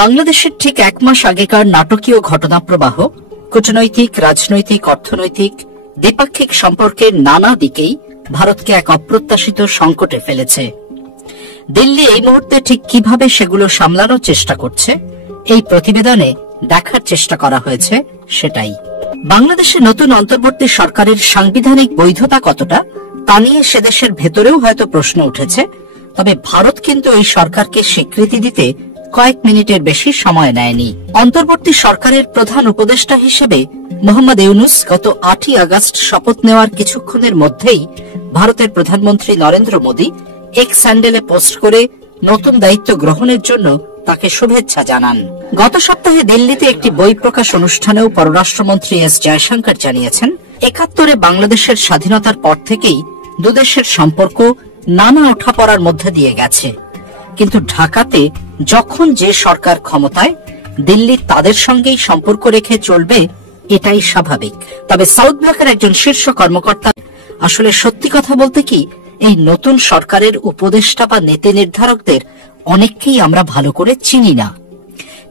বাংলাদেশের ঠিক এক মাস আগেকার নাটকীয় ঘটনা প্রবাহ কূটনৈতিক, রাজনৈতিক, অর্থনৈতিক, দ্বিপাক্ষিক সম্পর্কের নানা দিকেই ভারতকে এক অপ্রত্যাশিত সংকটে ফেলেছে। দিল্লি এই মুহূর্তে ঠিক কিভাবে সেগুলো সামলানোর চেষ্টা করছে এই প্রতিবেদনে দেখার চেষ্টা করা হয়েছে সেটাই। বাংলাদেশে নতুন অন্তর্বর্তী সরকারের সাংবিধানিক বৈধতা কতটা তা নিয়ে সে দেশের ভেতরেও হয়তো প্রশ্ন উঠেছে। তবে ভারত কিন্তু এই সরকারকে স্বীকৃতি দিতে কয়েক মিনিটের বেশি সময় নেয়নি। অন্তর্বর্তী সরকারের প্রধান উপদেষ্টা হিসেবে মোহাম্মদ ইউনূস গত 8ই আগস্ট শপথ নেওয়ার কিছুক্ষণের মধ্যেই ভারতের প্রধানমন্ত্রী নরেন্দ্র মোদী এক্স হ্যান্ডেলে পোস্ট করে নতুন দায়িত্ব গ্রহণের জন্য তাকে শুভেচ্ছা জানান। গত সপ্তাহে দিল্লিতে একটি বই প্রকাশ অনুষ্ঠানেও পররাষ্ট্রমন্ত্রী এস জয়শঙ্কর জানিয়েছেন, 71-এ বাংলাদেশের স্বাধীনতার পর থেকেই দুদেশের সম্পর্ক নানা ওঠাপড়ার মধ্যে দিয়ে গেছে, কিন্তু ঢাকাতে যখন যে সরকার ক্ষমতায়, দিল্লি তাদের সঙ্গেই সম্পর্ক রেখে চলবে এটাই স্বাভাবিক। তবে সাউথ ব্লকের একজন শীর্ষ কর্মকর্তা আসলে সত্যি কথা বলতে কি, এই নতুন সরকারের উপদেষ্টা বা নীতি নির্ধারকদের অনেককেই আমরা ভালো করে চিনি না।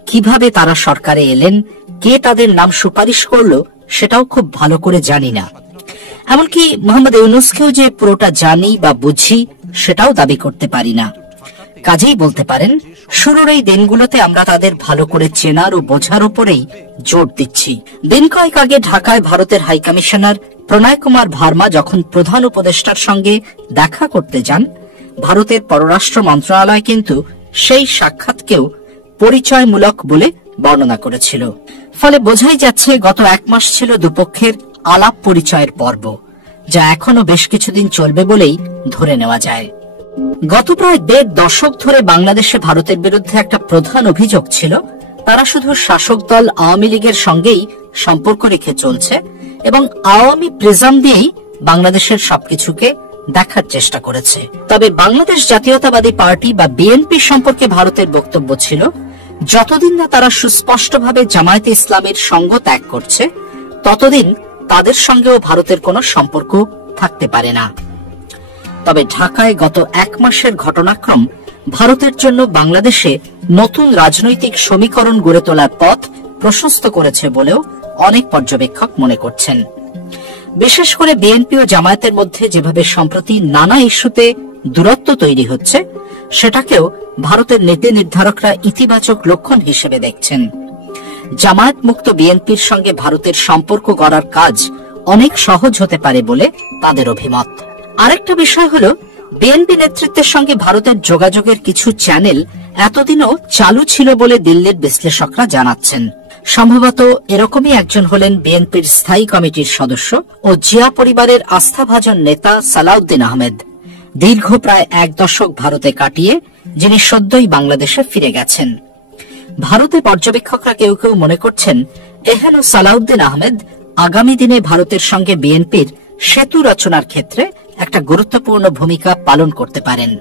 কিভাবে তারা সরকারে এলেন, কে তাদের নাম সুপারিশ করলো সেটাও খুব ভালো করে জানি না। এমনকি মোহাম্মদ ইউনূসকেও যে পুরোটা জানি বা বুঝি সেটাও দাবি করতে পারি না। কাজেই বলতে পারেন শুরুর এই দিনগুলোতে আমরা তাদের ভালো করে চেনার ও বোঝার উপরেই জোর দিচ্ছি। দিন কয়েক আগে ঢাকায় ভারতের হাইকমিশনার প্রণয় কুমার ভার্মা যখন প্রধান উপদেষ্টার সঙ্গে দেখা করতে যান, ভারতের পররাষ্ট্র মন্ত্রণালয় কিন্তু সেই সাক্ষাৎকেও পরিচয়মূলক বলে বর্ণনা করেছিল। ফলে বোঝাই যাচ্ছে গত এক মাস ছিল দুপক্ষের আলাপ পরিচয়ের পর্ব, যা এখনো বেশ কিছুদিন চলবে বলেই ধরে নেওয়া যায়। গত প্রায় 1.5 দশক ধরে বাংলাদেশে ভারতের বিরুদ্ধে একটা প্রধান অভিযোগ ছিল, তারা শুধু শাসক দল আওয়ামী লীগের সঙ্গেই সম্পর্ক রেখে চলছে এবং আওয়ামী প্রিজম দিয়েই বাংলাদেশের সবকিছুকে দেখার চেষ্টা করেছে। তবে বাংলাদেশ জাতীয়তাবাদী পার্টি বা বিএনপি সম্পর্কে ভারতের বক্তব্য ছিল, যতদিন না তারা সুস্পষ্টভাবে জামায়াতে ইসলামের সঙ্গ ত্যাগ করছে ততদিন তাদের সঙ্গেও ভারতের কোনো সম্পর্ক থাকতে পারে না। তবে ঢাকায় গত এক মাসের ঘটনাক্রম ভারতের জন্য বাংলাদেশে নতুন রাজনৈতিক সমীকরণ গড়ে তোলার পথ প্রশস্ত করেছে বলেও অনেক পর্যবেক্ষক মনে করছেন। বিশেষ করে বিএনপি ও জামায়াতের মধ্যে যেভাবে সম্প্রতি নানা ইস্যুতে দূরত্ব তৈরি হচ্ছে, সেটাকেও ভারতের নীতি নির্ধারকরা ইতিবাচক লক্ষণ হিসেবে দেখছেন। জামায়াত মুক্ত বিএনপির সঙ্গে ভারতের সম্পর্ক গড়ার কাজ অনেক সহজ হতে পারে বলে তাদের অভিমত। আরেকটা বিষয় হলো, বিএনপি নেতৃত্বের সঙ্গে ভারতের যোগাযোগের কিছু চ্যানেল এতদিনও চালু ছিল বলে দিল্লির বিশ্লেষকরা জানাচ্ছেন। সম্ভবত এরকমই একজন হলেন বিএনপির স্থায়ী কমিটির সদস্য ও জিয়া পরিবারের আস্থাভাজন নেতা সালাউদ্দিন আহমেদ, দীর্ঘ প্রায় 1 দশক ভারতে কাটিয়ে যিনি সদ্যই বাংলাদেশে ফিরে গেছেন। ভারতে পর্যবেক্ষকরা কেউ কেউ মনে করছেন, এহেন সালাউদ্দিন আহমেদ আগামী দিনে ভারতের সঙ্গে বিএনপির সেতু রচনার ক্ষেত্রে একটা গুরুত্বপূর্ণ ভূমিকা পালন করতে পারেন।